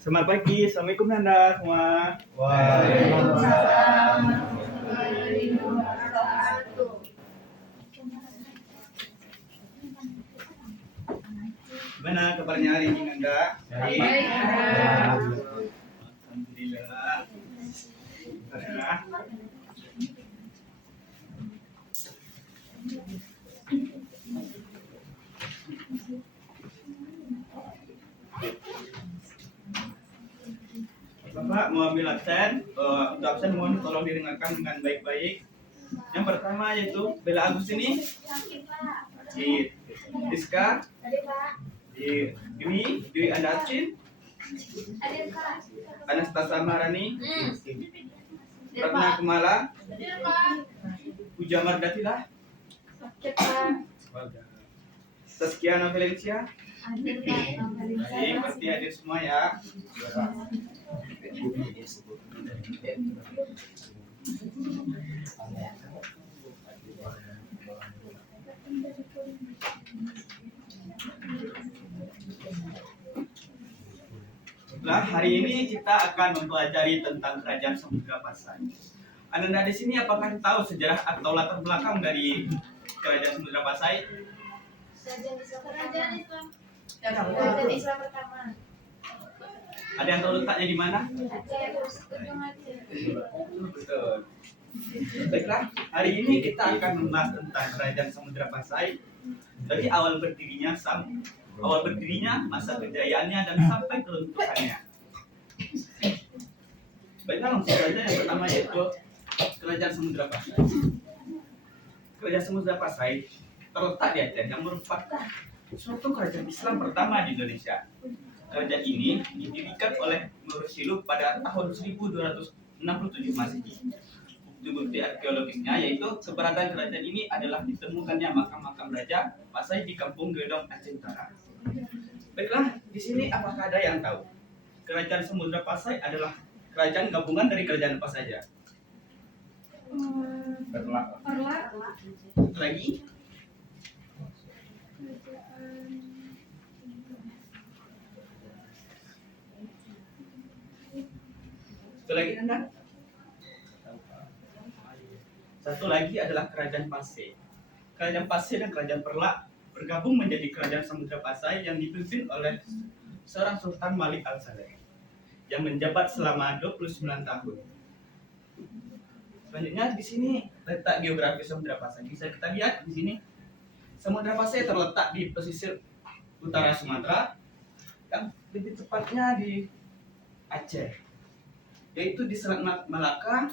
Selamat pagi, assalamualaikum Nanda semua. Waalaikumsalam. Gimana kabarnya hari ini Nanda? Baik. Alhamdulillah. Nah, Bapak mau ambil absen. Untuk absen mohon tolong didengarkan dengan baik-baik. Yang pertama yaitu Bella Agus ini di Rizka, di Dwi Andacin, Anastasia Marani, Ratna Kumala, Puja Mardatila, Taskiana Valencia. Baik, pasti hadir semua ya. Nah, hari ini kita akan mempelajari tentang Kerajaan Samudra Pasai. Anda di sini apakah tahu sejarah atau latar belakang dari Kerajaan Samudra Pasai? Kerajaan Islam pertama. Ada yang tahu letaknya di mana? Ujung Aceh. Betul. Baiklah, hari ini kita akan membahas tentang Kerajaan Samudra Pasai dari awal berdirinya, masa kejayaannya dan sampai keruntuhannya. Baiklah, langsung saja yang pertama yaitu Kerajaan Samudra Pasai. Kerajaan Samudra Pasai terletak di Aceh yang merupakan suatu kerajaan Islam pertama di Indonesia. Kerajaan ini didirikan oleh Nur Siluk pada tahun 1267 Masehi. Bukti-bukti arkeologisnya yaitu keberadaan kerajaan ini adalah ditemukannya makam-makam raja Pasai di Kampung Gedong, Aceh Utara. Baiklah, di sini apakah ada yang tahu? Kerajaan Samudra Pasai adalah kerajaan gabungan dari kerajaan apa saja? Perla. Lagi? Satu lagi Anda? Satu lagi adalah Kerajaan Pasai. Kerajaan Pasai dan Kerajaan Perla bergabung menjadi Kerajaan Samudra Pasai yang dipimpin oleh seorang Sultan Malik Al-Saleh yang menjabat selama 29 tahun. Selanjutnya di sini letak geografi Samudra Pasai. Bisa kita lihat di sini. Samudra Pasai terletak di pesisir utara Sumatera, yang lebih tepatnya di Aceh, yaitu di Selat Malaka,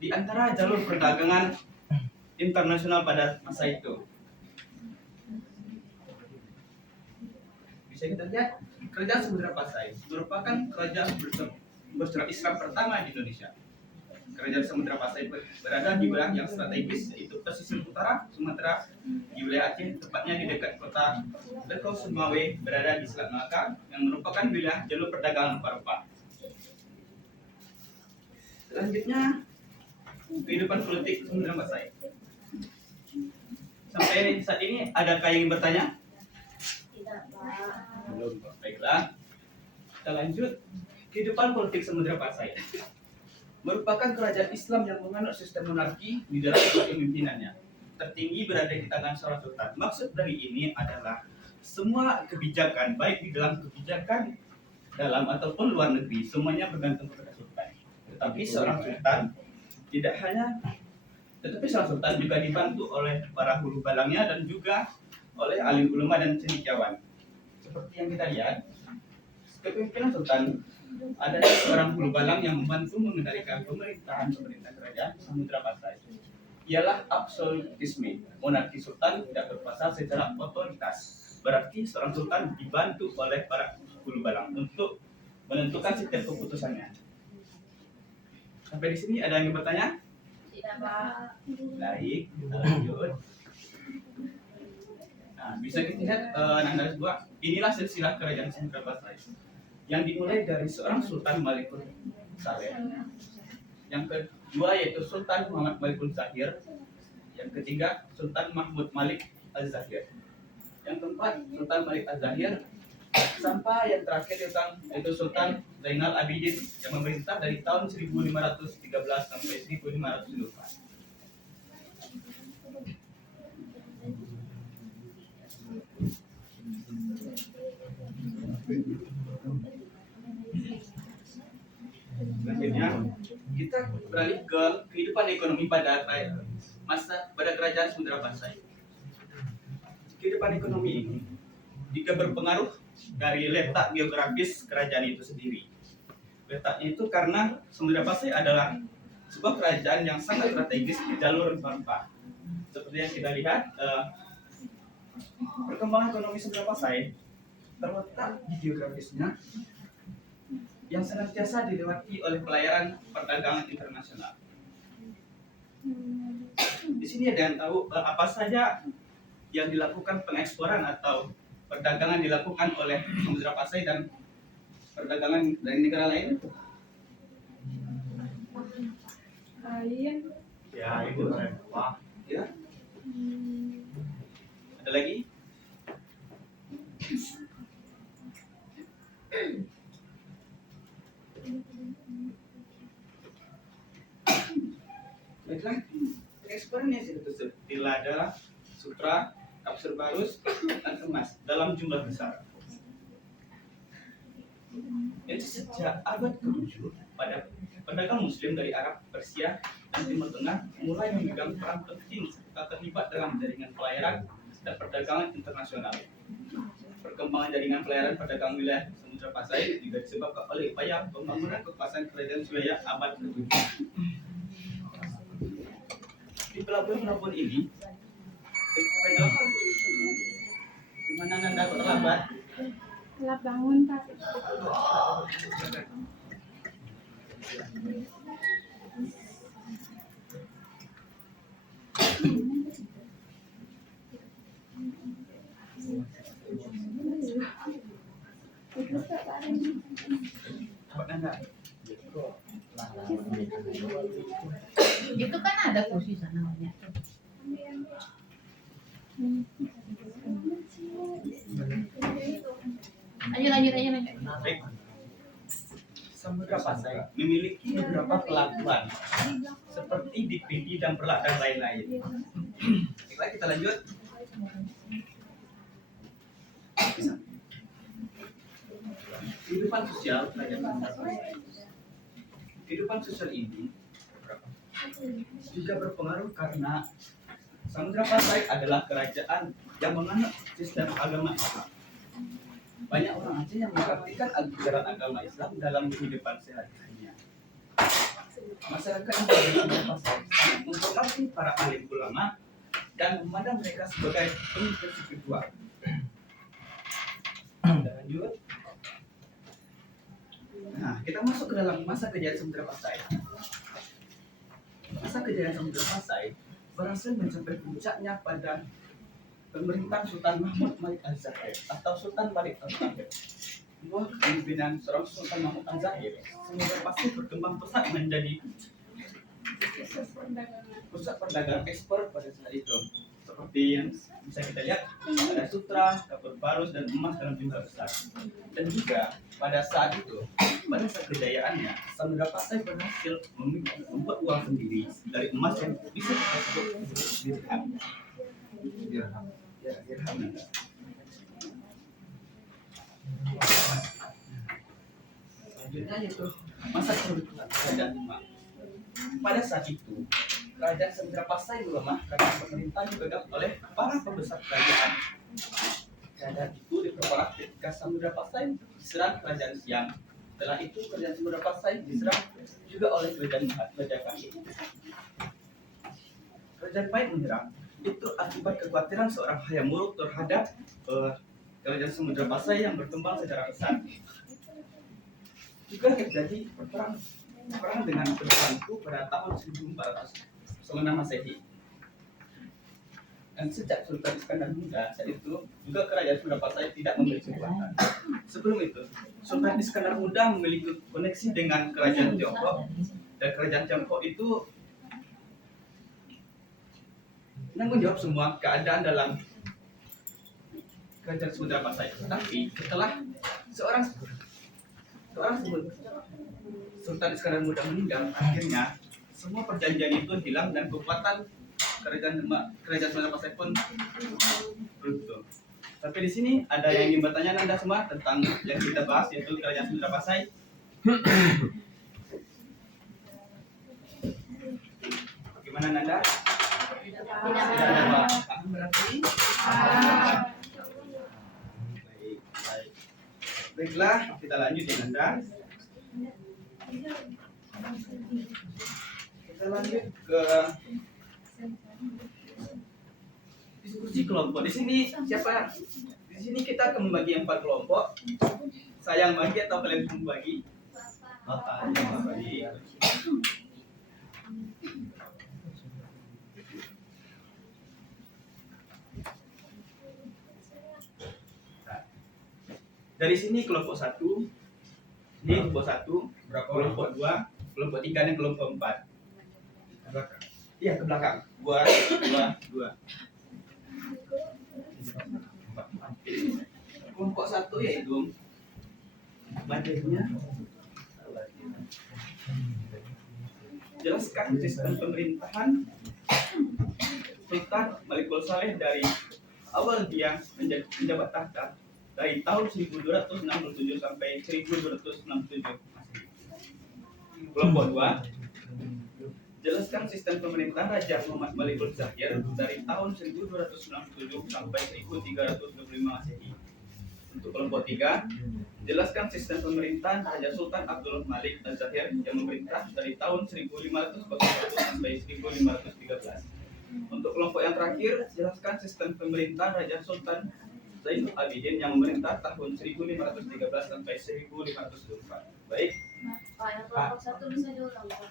di antara jalur perdagangan internasional pada masa itu. Bisa kita lihat, Kerajaan Samudra Pasai merupakan kerajaan bersejarah Islam pertama di Indonesia. Kerajaan Samudra Pasai berada di wilayah yang strategis, yaitu pesisir utara Sumatera, di wilayah Aceh, tepatnya di dekat kota Lekau Sumawe, berada di Selat Malaka, yang merupakan wilayah jalur perdagangan rempah-rempah. Selanjutnya, kehidupan politik Samudra Pasai. Sampai saat ini, adakah yang ingin bertanya? Tidak, Pak. Belum, Pak. Baiklah, kita lanjut. Kehidupan politik Samudra Pasai merupakan kerajaan Islam yang menganut sistem monarki di dalam kepemimpinannya. Tertinggi berada di tangan seorang sultan. Maksud dari ini adalah semua kebijakan, baik di dalam kebijakan dalam ataupun luar negeri, semuanya bergantung kepada sultan. Tetapi seorang sultan juga dibantu oleh para hulu balangnya dan juga oleh alim ulama dan cendekiawan. Seperti yang kita lihat, kepemimpinan sultan ada seorang hulu balang yang membantu mengendalikan pemerintahan kerajaan Samudra Pasai. Ialah absolutisme. Monarki sultan tidak berkuasa secara otoritas. Berarti seorang sultan dibantu oleh para hulu balang untuk menentukan setiap keputusannya. Sampai di sini ada yang bertanya? Tidak, Pak. Baik, kita lanjut. Nah, bisa kita lihat Nanda sebuah. Inilah silsilah kerajaan Samudra Pasai yang dimulai dari seorang Sultan Malikul Saleh. Yang Dua yaitu Sultan Muhammad Malikul Zahir. Yang ketiga Sultan Mahmud Malik Al-Zahir. Yang keempat Sultan Malik Al-Zahir. Sampai yang terakhir yaitu Sultan Zainal Abidin yang memerintah dari tahun 1513 sampai 1524. Selanjutnya kita beralih ke kehidupan ekonomi pada kerajaan Samudra Pasai. Kehidupan ekonomi ini juga berpengaruh dari letak geografis kerajaan itu sendiri. Letaknya itu karena Samudra Pasai adalah sebuah kerajaan yang sangat strategis di jalur rempah-rempah. Seperti yang kita lihat, perkembangan ekonomi Samudra Pasai terletak di geografisnya yang senantiasa dilewati oleh pelayaran perdagangan internasional. Di sini ada yang tahu apa saja yang dilakukan pengeksporan atau perdagangan dilakukan oleh Samudra Pasai dan perdagangan dari negara lain? Ya, itu rempah. Ya. Ada lagi? Baiklah, ekspornya seperti lada, sutra, kapsul barus, dan emas dalam jumlah besar. Jadi sejak abad ke-7 pada pedagang Muslim dari Arab, Persia, dan Timur Tengah mulai memegang peran penting serta terlibat dalam jaringan pelayaran dan perdagangan internasional. Perkembangan jaringan pelayaran perdagangan wilayah Samudra Pasai juga disebabkan oleh upaya pembangunan kekuasaan kerajaan Sriwijaya abad ke-7. Di pelabuhan ini, di mana Nanda terlambat? Telat bangun, Pak. Nanda. Itu kan ada kursi sana banyak. Lanjut. Baik. Samudra Pasai memiliki beberapa pelabuhan seperti di Pidi dan Perlak dan lain-lain. Baiklah, kita lanjut. Kehidupan sosial kerajaan Samudra Pasai. Kehidupan sosial ini juga berpengaruh karena Samudra Pasai adalah kerajaan yang menganut sistem agama Islam. Banyak orang Aceh yang mempraktikkan ajaran agama Islam dalam kehidupan sehari-harinya. Masyarakat yang berada di Samudra Pasai sangat menghormati para alim ulama dan memandang mereka sebagai pemimpin spiritual. Kita lanjut. Nah, kita masuk ke dalam masa kejayaan Samudra Pasai. Masa kejayaan Samudra Pasai berhasil mencapai puncaknya pada pemerintahan Sultan Mahmud Malik Al-Zahir atau Sultan Malik Al-Zahir. Di bawah kepemimpinan seorang Sultan Mahmud Al-Zahir, Samudra Pasai berkembang pesat menjadi pusat perdagangan ekspor pada saat itu. Seperti yang bisa kita lihat, ada sutra, kapur barus, dan emas dalam jumlah besar. Dan juga pada saat itu, pada saat kejayaannya, Samudra Pasai berhasil membuat uang sendiri dari emas yang bisa kita sebut dirham. Ya, dirham. Selanjutnya yaitu masa kerukunan kerajaan Demak. Pada saat itu, kerajaan Samudra Pasai melemah karena pemerintahan dipegang oleh para pembesar kerajaan. Kerajaan itu diperparah ketika Samudra Pasai diserang kerajaan Siam. Setelah itu, kerajaan Samudra Pasai diserang juga oleh kerajaan Majapahit. Kerajaan Pahit menyerang itu akibat kekhawatiran seorang Hayam Wuruk terhadap kerajaan Samudra Pasai yang berkembang secara pesat. Juga terjadi perang dengan Perangku pada tahun 1496 Masehi. Dan sejak Sultan Iskandar Muda saat itu juga kerajaan Samudra Pasai tidak memiliki kekuatan. Sebelum itu, Sultan Iskandar Muda memiliki koneksi dengan kerajaan Tiongkok Dan kerajaan Tiongkok itu menanggung jawab semua keadaan dalam kerajaan Samudra Pasai. Tapi setelah seorang Sultan Iskandar Muda meninggal, akhirnya semua perjanjian itu hilang dan kekuatan kerajaan Samudra Pasai pun runtuh. Tapi di sini ada yang ingin bertanya Anda semua tentang yang kita bahas, yaitu kerajaan Samudra Pasai. Bagaimana Nanda? Tidak ada paham berarti? Baik. Baiklah, kita lanjut ya Nanda. Kita lanjut ke diskusi kelompok. Di sini siapa? Di sini kita akan membagi 4 kelompok. Saya yang bagi atau kalian membagi? Bapak yang membagi. Dari sini kelompok 1, ini kelompok 1, kelompok 2, kelompok 3 dan kelompok 4. Iya, ke belakang. 2. Kelompok 1 yaitu materinya jelaskan sistem pemerintahan Sultan Malikul Saleh dari awal dia menjabat tahta dari tahun 1267 sampai 1267 Masehi. Kelompok 2 jelaskan sistem pemerintahan Raja Muhammad Malikul Zahir dari tahun 1267 sampai 1325 Masehi. Untuk kelompok 3 jelaskan sistem pemerintahan Raja Sultan Abdul Malik Al-Zahir yang memerintah dari tahun 1541 sampai 1513. Untuk kelompok yang terakhir, jelaskan sistem pemerintahan Raja Sultan Zainul Abidin yang memerintah tahun 1513 sampai 1524. Baik. Pak, yang kelompok 1 bisa diulang, Pak.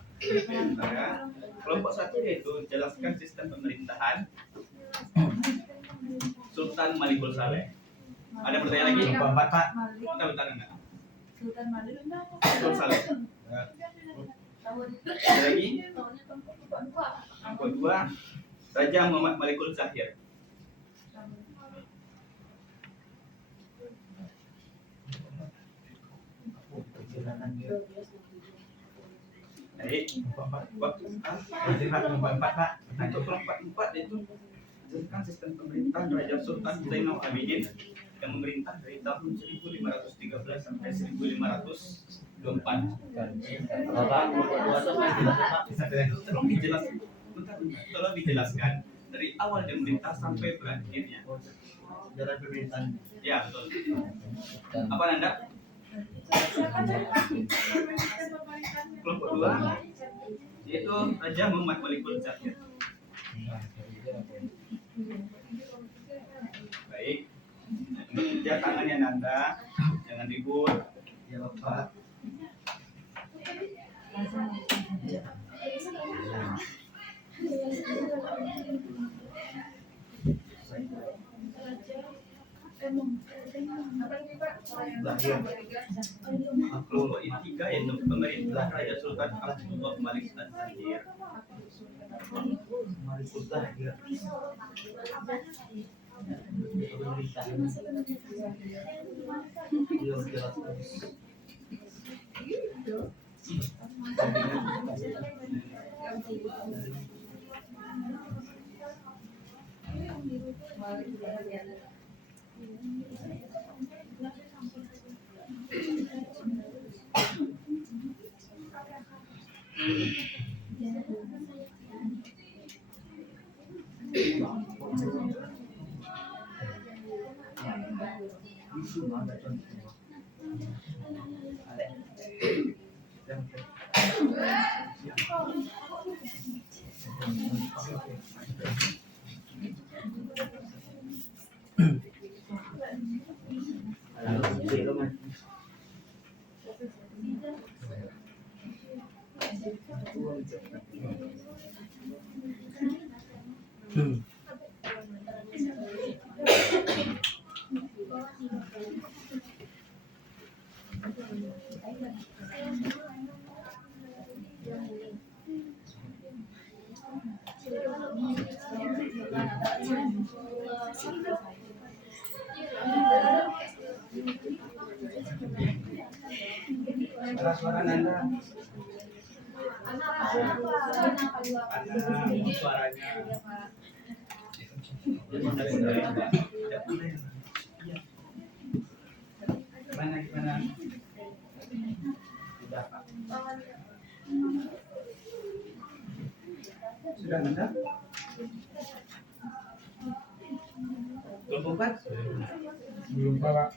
Nah, kelompok 1 yaitu jelaskan sistem pemerintahan Sultan Malikul Saleh. Ada pertanyaan lagi? Kelompok 4 Pak. Bentar. Sultan Malik. Malikul Saleh. Tahun. Ada lagi? Tahunnya kelompok 4. Kelompok 2 Raja Muhammad Malikul Zahir. Baik. Kelompok 4 Pak. Untuk kelompok 4 itu jelaskan sistem pemerintahan Raja Sultan Zainal Abidin yang memerintah dari tahun 1513 sampai 1524. Tolong dijelaskan dari awal dia memerintah sampai berakhirnya. Dalam pemerintahan. Ya, betul. Apa Nanda? Kelompok 2 yaitu Raja Muhammad Malikul Zahir. Baik. Ya, tangannya Nanda, jangan ribut. Ya Bapak. Kelompok yang 3 yaitu pemerintah Raja Sultan Abdullah Malik Al-Zahir. Malikul Zahir. Beliau jelaskan. Suara Nanda. Anak Suaranya. Gimana? Sudah, Pak. Sudah, Nanda? Belum 4? Belum Pak.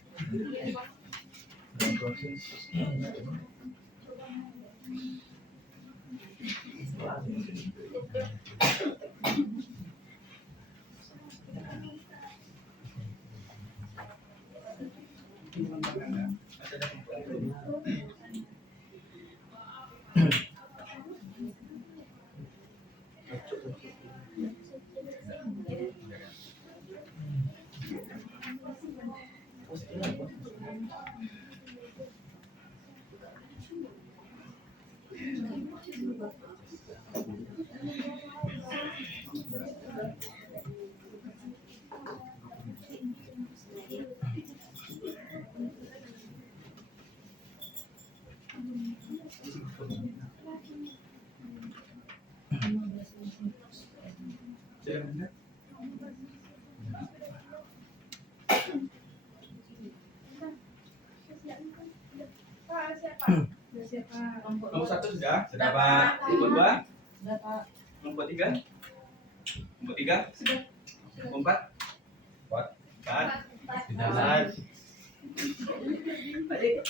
Sudah, Nanda? Nomor 1 sudah? Sudah, Pak. Nomor 2? Sudah Pak. Nomor 3? Nomor 3? Sudah. Nomor 4? 4. Sudah. Baik,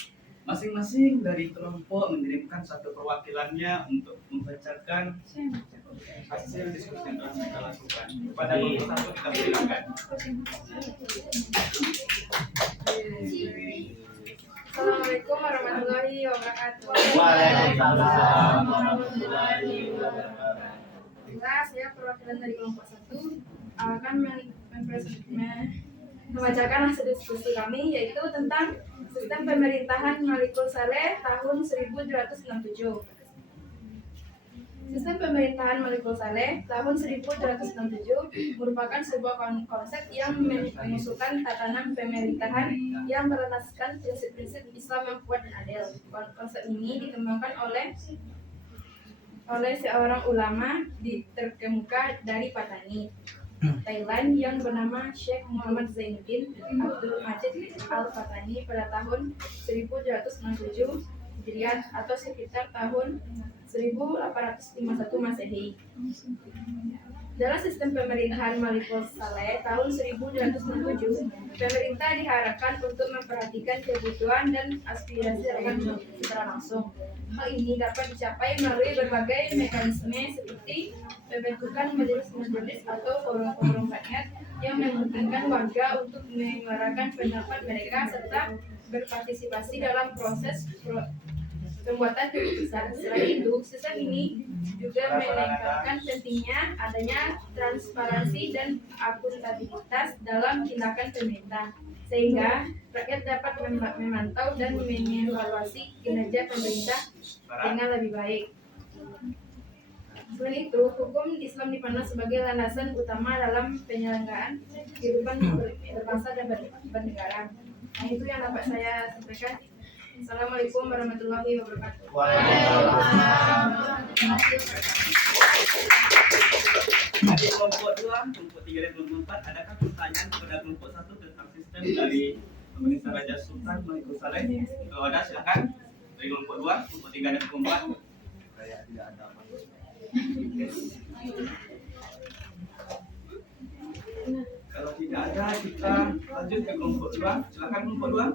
masing-masing dari kelompok mengirimkan satu perwakilannya untuk membacakan hasil diskusi yang telah kita lakukan. Kepada kelompok 1 kita persilakan. Assalamualaikum warahmatullahi wabarakatuh. Waalaikumsalam warahmatullahi wabarakatuh. Alhamdulillah, saya perwakilan dari kelompok 1 akan membacakan hasil diskusi kami, yaitu tentang sistem pemerintahan Malikul Saleh tahun 1767. Sistem pemerintahan Malikul Saleh tahun 1767 merupakan sebuah konsep yang mengusulkan tatanan pemerintahan yang berlandaskan prinsip-prinsip Islam yang kuat dan adil. Konsep ini dikembangkan oleh seorang ulama terkemuka dari Patani, Thailand yang bernama Syekh Muhammad Zainuddin Abdul Majid Al-Fatani pada tahun 1767 Hijriah atau sekitar tahun 1851 Masehi. Dalam sistem pemerintahan Malikul Saleh tahun 1767, pemerintah diharapkan untuk memperhatikan kebutuhan dan aspirasi rakyat secara langsung. Hal ini dapat dicapai melalui berbagai mekanisme seperti pembentukan majelis-majelis atau forum-forum rakyat yang memungkinkan warga untuk menyuarakan pendapat mereka serta berpartisipasi dalam proses pembuatan keputusan. Selain itu, sistem ini juga menekankan pentingnya adanya transparansi dan akuntabilitas dalam tindakan pemerintah, sehingga rakyat dapat memantau dan mengevaluasi kinerja pemerintah dengan lebih baik. Selain itu, hukum Islam dipandang sebagai landasan utama dalam penyelenggaraan kehidupan berbangsa dan bernegara. Nah, itu yang dapat saya sampaikan. Assalamualaikum warahmatullahi wabarakatuh. Adik kelompok 2, kelompok 3 dan kelompok 4, adakah pertanyaan kepada kelompok 1 tentang sistem dari pemerintah Raja Sultan Malikul Saleh? Kalau ada silakan. Dari kelompok 2, kelompok 3 dan kelompok 4. Kayak tidak ada apa. Kalau tidak ada, kita lanjut ke kelompok 2. Silakan kelompok 2.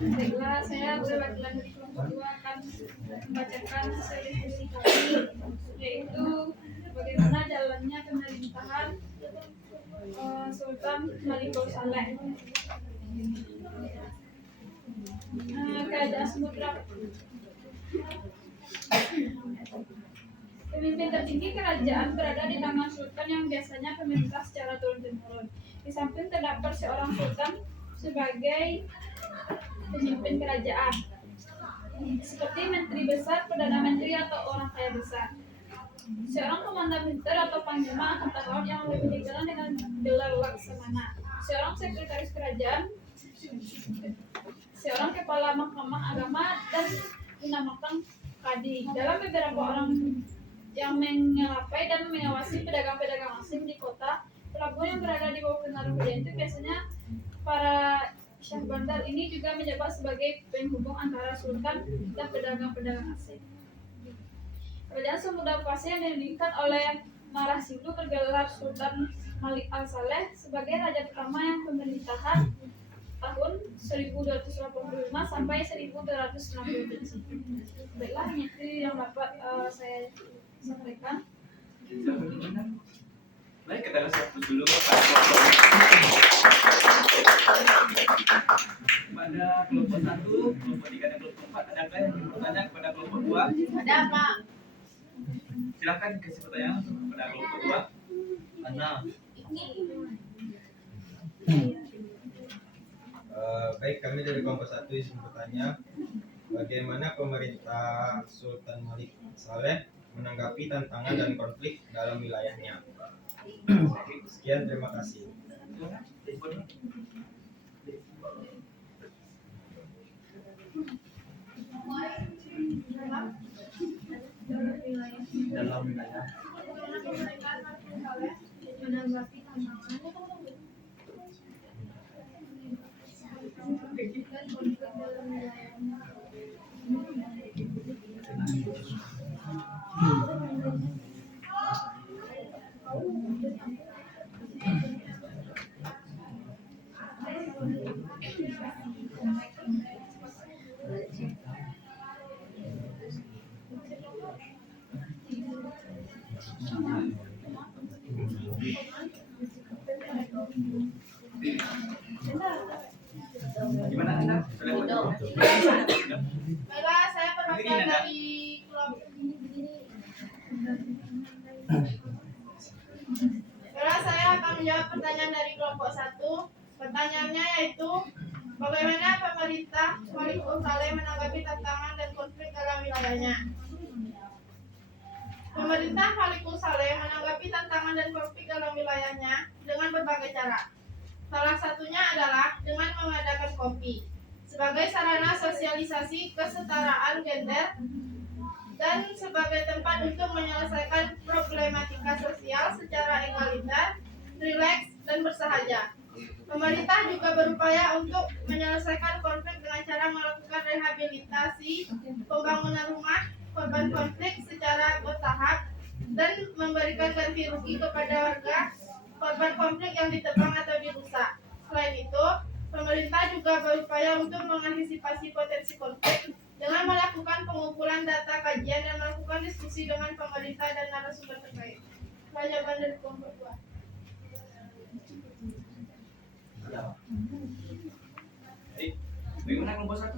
Baiklah, saya perwakilan dari kelompok 2 akan membacakan hasil diskusi kami, yaitu bagaimana jalannya pemerintahan Sultan Malikul Saleh. Kerajaan Samudra. Pemimpin tertinggi kerajaan berada di tangan sultan yang biasanya pemerintah secara turun-temurun. Di samping terdapat seorang sultan sebagai pemimpin kerajaan. seperti menteri besar, perdana menteri, atau orang kaya besar. Seorang komandan militer atau panglima angkatan laut yang lebih dikenal dengan gelar Laksamana. Seorang sekretaris kerajaan, seorang kepala mahkamah agama, dan dinamakan kadi. Dalam beberapa orang yang mengapai dan mengawasi pedagang-pedagang asing di kota pelabuhan yang berada di bawah pengaruh kerajaan itu biasanya para syah bandar ini juga menjabat sebagai penghubung antara sultan dan pedagang-pedagang asing. Kerajaan Samudra Pasai yang didirikan oleh Narasingdu bergelar Sultan Malik Al-Saleh sebagai raja pertama yang pemerintahan tahun 1285 sampai 1267. Baiklah, itu yang dapat saya sampaikan. Baik, kita kasih waktu dulu pada kelompok 1, kelompok 3, dan kelompok 4. Adakah yang ingin bertanya kepada kelompok 2? Ada Pak. Silakan kasih pertanyaan kepada kelompok 2. Ana. Baik, kami dari kelompok 1 izin bertanya, bagaimana pemerintah Sultan Malik Saleh menanggapi tantangan dan konflik dalam wilayahnya? Sekian, terima kasih. Dalam wilayah menanggapi tantangan dan konflik dalam wilayahnya. gimana Anda? Baiklah, saya perwakilan dari kelompok. Baiklah, saya akan menjawab pertanyaan dari kelompok 1. Pertanyaannya yaitu, bagaimana pemerintah Malik Saleh menanggapi tantangan dan konflik dalam wilayahnya? Pemerintah Malik Saleh menanggapi tantangan dan konflik dalam wilayahnya dengan berbagai cara. Salah satunya adalah dengan mengadakan kopi sebagai sarana sosialisasi kesetaraan gender dan sebagai tempat untuk menyelesaikan problematika sosial secara egaliter, rileks, dan bersahaja. Pemerintah juga berupaya untuk menyelesaikan konflik dengan cara melakukan rehabilitasi pembangunan rumah korban konflik secara bertahap dan memberikan ganti rugi kepada warga korban konflik yang ditebang atau dirusak. Selain itu, pemerintah juga berupaya untuk mengantisipasi potensi konflik dengan melakukan pengumpulan data kajian dan melakukan diskusi dengan pemerintah dan narasumber terkait. Jawaban dari kelompok 2. Baik, bagaimana kelompok 1?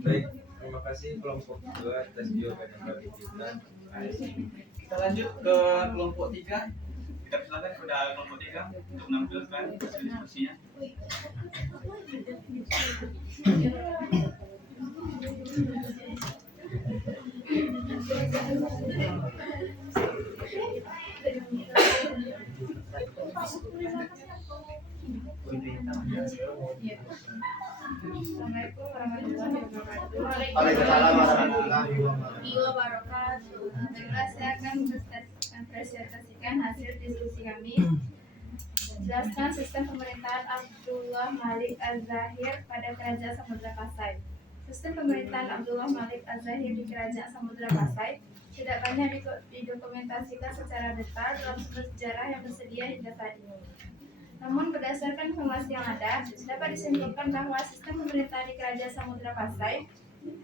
Baik, terima kasih kelompok 2 atas jawaban yang kami berikan. Kita lanjut ke kelompok 3. Kita persilakan kepada kelompok 3 untuk menampilkan hasil diskusinya. Assalamualaikum warahmatullahi wabarakatuh. Waalaikumsalam warahmatullahi Wabarakatuh. Baiklah, saya akan mempresentasikan hasil diskusi kami. Jelaskan sistem pemerintahan Abdullah Malik Al-Zahir pada Kerajaan Samudra Pasai. Sistem pemerintahan Abdullah Malik Al-Zahir di Kerajaan Samudra Pasai tidak banyak didokumentasikan secara detail dalam sumber sejarah yang tersedia hingga saat ini. Namun berdasarkan informasi yang ada, dapat disimpulkan bahwa sistem pemerintahan di Kerajaan Samudra Pasai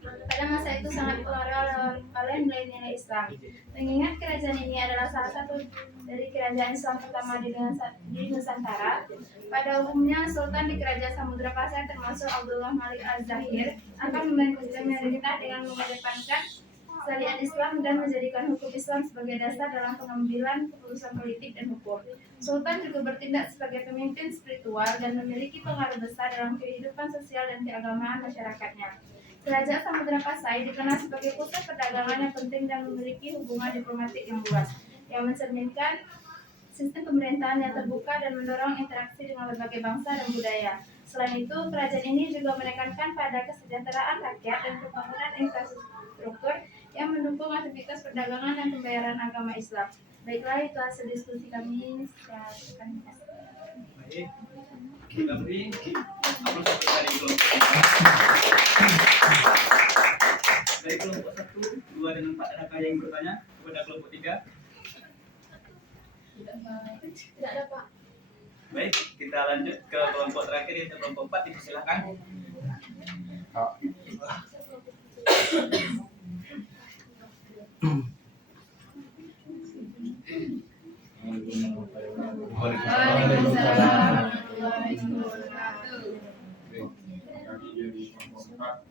pada masa itu sangat dipengaruhi oleh nilai-nilai Islam. Mengingat kerajaan ini adalah salah satu dari kerajaan Islam pertama di Nusantara, pada umumnya Sultan di Kerajaan Samudra Pasai termasuk Abdullah Malik Al-Zahir akan membangun sistem pemerintah dengan mengedepankan syariat Islam dan menjadikan hukum Islam sebagai dasar dalam pengambilan keputusan politik dan hukum. Sultan juga bertindak sebagai pemimpin spiritual dan memiliki pengaruh besar dalam kehidupan sosial dan keagamaan masyarakatnya. Kerajaan Samudra Pasai dikenal sebagai pusat perdagangan yang penting dan memiliki hubungan diplomatik yang luas, yang mencerminkan sistem pemerintahan yang terbuka dan mendorong interaksi dengan berbagai bangsa dan budaya. Selain itu, kerajaan ini juga menekankan pada kesejahteraan rakyat dan pembangunan infrastruktur yang mendukung aktivitas perdagangan dan pembayaran agama Islam. Baiklah, itu hasil diskusi kami. Baik, kita beri aplaus dari kelompok. Dari kelompok 1, 2, dan 4 adakah yang bertanya kepada kelompok 3? Tidak ada, Pak. Baik, kita lanjut ke kelompok terakhir yaitu kelompok 4, dipersilakan. Waalaikumsalam. Kami dari kelompok 4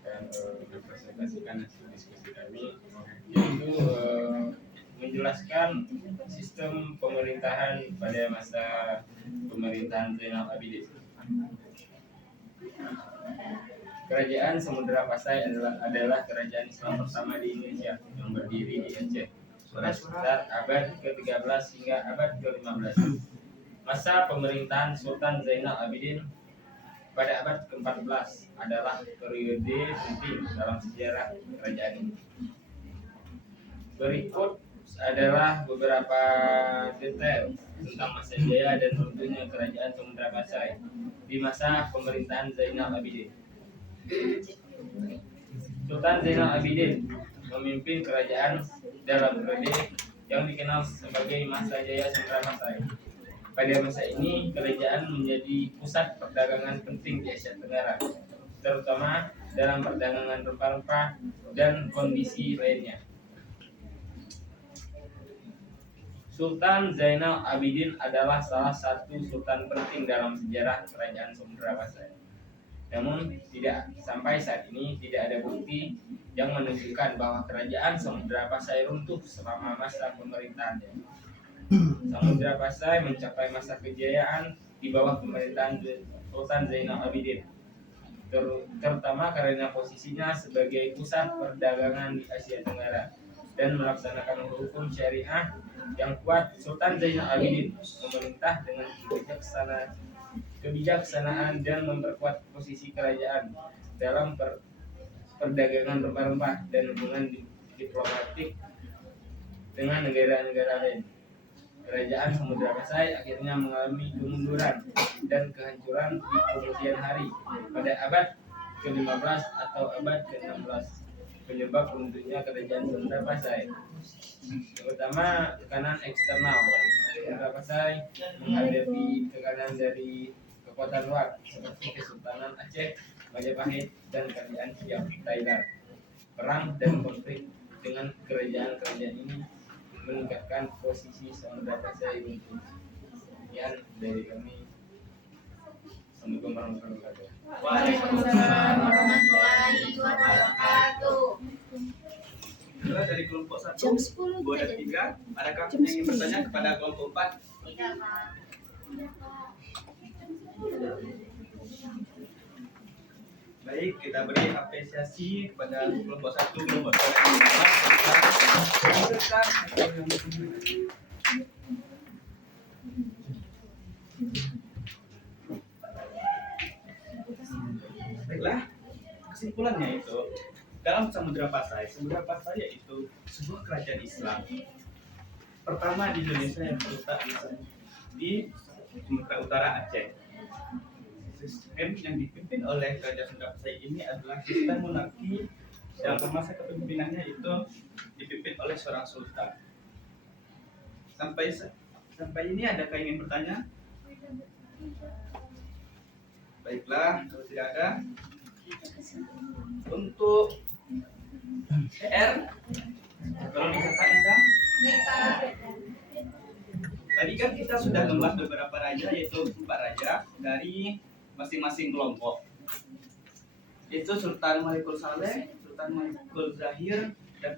akan mempresentasikan hasil diskusi kami, yaitu menjelaskan sistem pemerintahan pada masa pemerintahan Zainal Abidin. Kerajaan Samudra Pasai adalah kerajaan Islam pertama di Indonesia yang berdiri di Aceh pada sekitar abad ke-13 hingga abad ke-15. Masa pemerintahan Sultan Zainal Abidin pada abad ke-14 adalah periode penting dalam sejarah kerajaan ini. Berikut adalah beberapa detail tentang masa jaya dan runtuhnya kerajaan Samudra Pasai di masa pemerintahan Zainal Abidin. Sultan Zainal Abidin memimpin kerajaan dalam periode yang dikenal sebagai masa jaya Samudra Pasai. Pada masa ini, kerajaan menjadi pusat perdagangan penting di Asia Tenggara, terutama dalam perdagangan rempah-rempah dan kondisi lainnya. Sultan Zainal Abidin adalah salah satu sultan penting dalam sejarah kerajaan Samudra Pasai. Namun, sampai saat ini tidak ada bukti yang menunjukkan bahwa kerajaan Samudra Pasai runtuh selama masa pemerintahannya. Samudra Pasai mencapai masa kejayaan di bawah pemerintahan Sultan Zainal Abidin, terutama karena posisinya sebagai pusat perdagangan di Asia Tenggara dan melaksanakan hukum syariah yang kuat. Sultan Zainal Abidin memerintah dengan kebijaksanaan dan memperkuat posisi kerajaan dalam perdagangan rempah-rempah dan hubungan diplomatik dengan negara-negara lain. Kerajaan Samudra Pasai akhirnya mengalami kemunduran dan kehancuran di kemudian hari pada abad ke-15 atau abad ke-16. Penyebab runtuhnya kerajaan Samudra Pasai terutama tekanan eksternal. Samudra Pasai menghadapi tekanan dari kekuatan luar seperti Kesultanan Aceh, Majapahit, dan Kerajaan Siam Thailand. Perang dan konflik dengan kerajaan-kerajaan ini meningkatkan posisi Samudra Pasai runtuh. Sekian dari kami. Assalamualaikum warahmatullahi wabarakatuh. Waalaikumsalam warahmatullahi wabarakatuh. Adalah dari kelompok 1, Jam 10 2, dan 3, adakah yang ingin bertanya kepada kelompok 4? Tidak, Pak. Baik, kita beri apresiasi kepada kelompok 1, kelompok 2, dan kelompok 4. Baiklah, kesimpulannya itu dalam Samudra Pasai yaitu sebuah kerajaan Islam pertama di Indonesia yang terletak di Sumatera Utara, Aceh. Sistem yang dipimpin oleh Kerajaan Samudra Pasai ini adalah sistem monarki yang masa kepemimpinannya itu dipimpin oleh seorang sultan. Sampai ini adakah yang ingin bertanya? Baiklah, kalau tidak ada, untuk PR, tolong dicatat ya. Tadi kan kita sudah membahas beberapa raja, yaitu 4 raja dari masing-masing kelompok, yaitu Sultan Malikul Saleh, Sultan Malikul Zahir, dan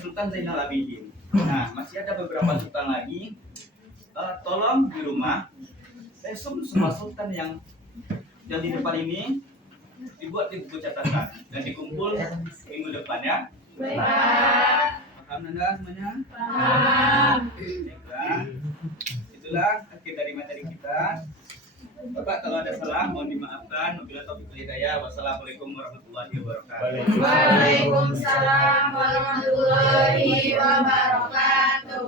Sultan Zainal Abidin. Nah, masih ada beberapa sultan lagi. Tolong di rumah semua sultan yang di depan ini dibuat di buku catatan dan dikumpul minggu depan ya. Baik, Pak. Paham Anda semuanya? Paham. Baiklah. Itulah akhir dari materi kita. Bapak kalau ada salah mohon dimaafkan. Wabillahi taufiq wal hidayah. Wassalamualaikum warahmatullahi wabarakatuh. Waalaikumsalam warahmatullahi wabarakatuh.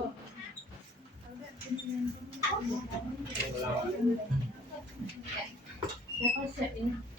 Siapa sih ini?